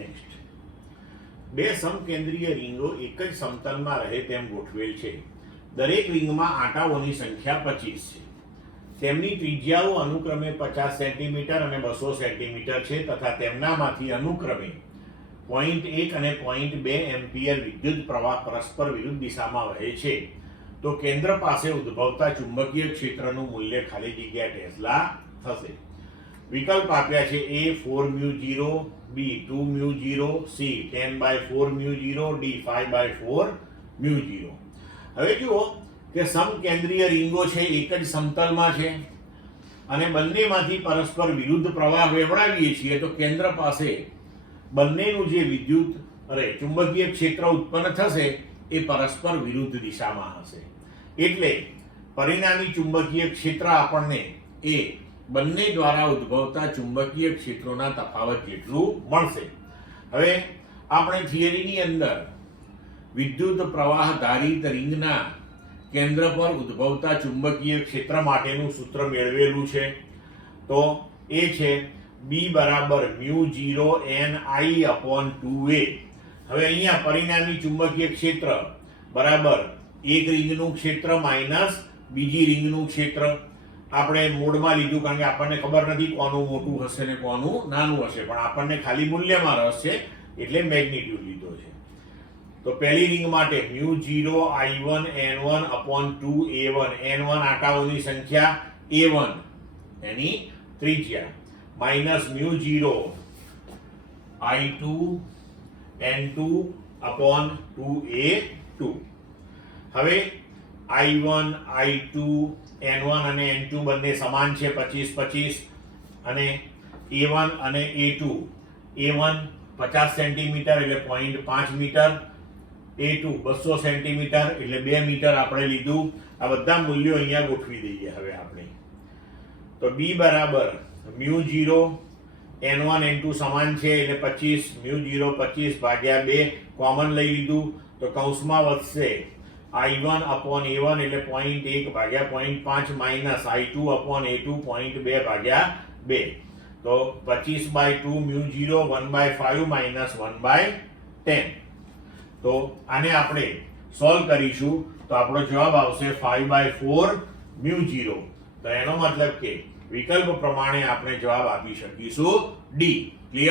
Next બે સમકેન્દ્રીય રીંગો એક જ સમતલમાં રહે તેમ ગોઠવેલ છે. દરેક રીંગમાં આંટાઓની સંખ્યા 25 છે. તેમની ત્રિજ્યાઓ અનુક્રમે 50 સેન્ટીમીટર અને 200 સેન્ટીમીટર છે તથા તેમનામાંથી અનુક્રમે 0.1 અને 0.2 એમ્પિયર વિદ્યુત પ્રવાહ પરસ્પર વિરુદ્ધ દિશામાં વહે છે. તો કેન્દ્ર પાસે ઉદ્ભવતા ચુંબકીય ક્ષેત્રનું મૂલ્ય ખાલી જગ્યા ટેસ્લા થશે. વિકલ્પ આપ્યા છે A 4μ0, B 2μ0, C 10/4μ0, D 5/4μ0. હવે જુઓ કે સમકેન્દ્રીય રીંગો છે એક જ સમતલમાં છે અને બંનેમાંથી પરસ્પર વિરુદ્ધ પ્રવાહ વહેવડાવીએ છીએ તો કેન્દ્ર પાસે બંનેનું જે ચુંબકીય ક્ષેત્ર ઉત્પન્ન થશે એ પરસ્પર વિરુદ્ધ દિશામાં હશે. એટલે પરિણામી ચુંબકીય ક્ષેત્ર આપણને એ બંને દ્વારા ઉદ્ભવતા ચુંબકીય ક્ષેત્રોના તફાવત જેટલું મળશે. હવે આપણે થિયરીની અંદર વિદ્યુત પ્રવાહ ધારિત રીંગના કેન્દ્ર પર ઉદ્ભવતા ચુંબકીય ક્ષેત્ર માટેનું સૂત્ર મેળવેલું છે. તો એ છે B બરાબર μ0NI/2A. હવે અહીંયા પરિણામી ચુંબકીય ક્ષેત્ર બરાબર એક રીંગનું ક્ષેત્ર માઇનસ બીજી રીંગનું ક્ષેત્ર. આપણે મોડમાં લીધું કારણ કે આપણને ખબર નથી કોનું મોટું હશે ને કોનું નાનું હશે, પણ આપણને ખાલી મૂલ્યમાં રસ છે એટલે મેગ્નિટ્યુડ લીધો છે. તો પહેલી રીંગ માટે μ0I1N1/2A1. N1 આંટાઓની સંખ્યા, A1 એની ત્રિજ્યા, માઇનસ μ0I2N2/2A2. હવે I1, I2, N1 અને N2 બંને સમાન છે 25-25 અને A1 અને A2. A1 50 સેન્ટીમીટર એટલે 0.5 મીટર, A2 200 સેન્ટીમીટર એટલે 2 મીટર આપણે લીધું. આ બધા મૂલ્યો અહીંયા ગોઠવી દઈએ. હવે આપણે તો B બરાબર μ0 N1 N2 સમાન છે એટલે 25, μ0 25/2 કોમન લઈ લીધું તો કૌંસમાં વધશે I1/A1 એટલે 0.1/0.5 માઇનસ I2/A2 0.2/2. તો 25/2 μ0 1/5 માઇનસ 1/10. તો આને આપણે સોલ્વ કરીશું તો આપણો જવાબ આવશે 5/4μ0. તો એનો મતલબ કે વિકલ્પ પ્રમાણે આપણે જવાબ આપી શકીશું D.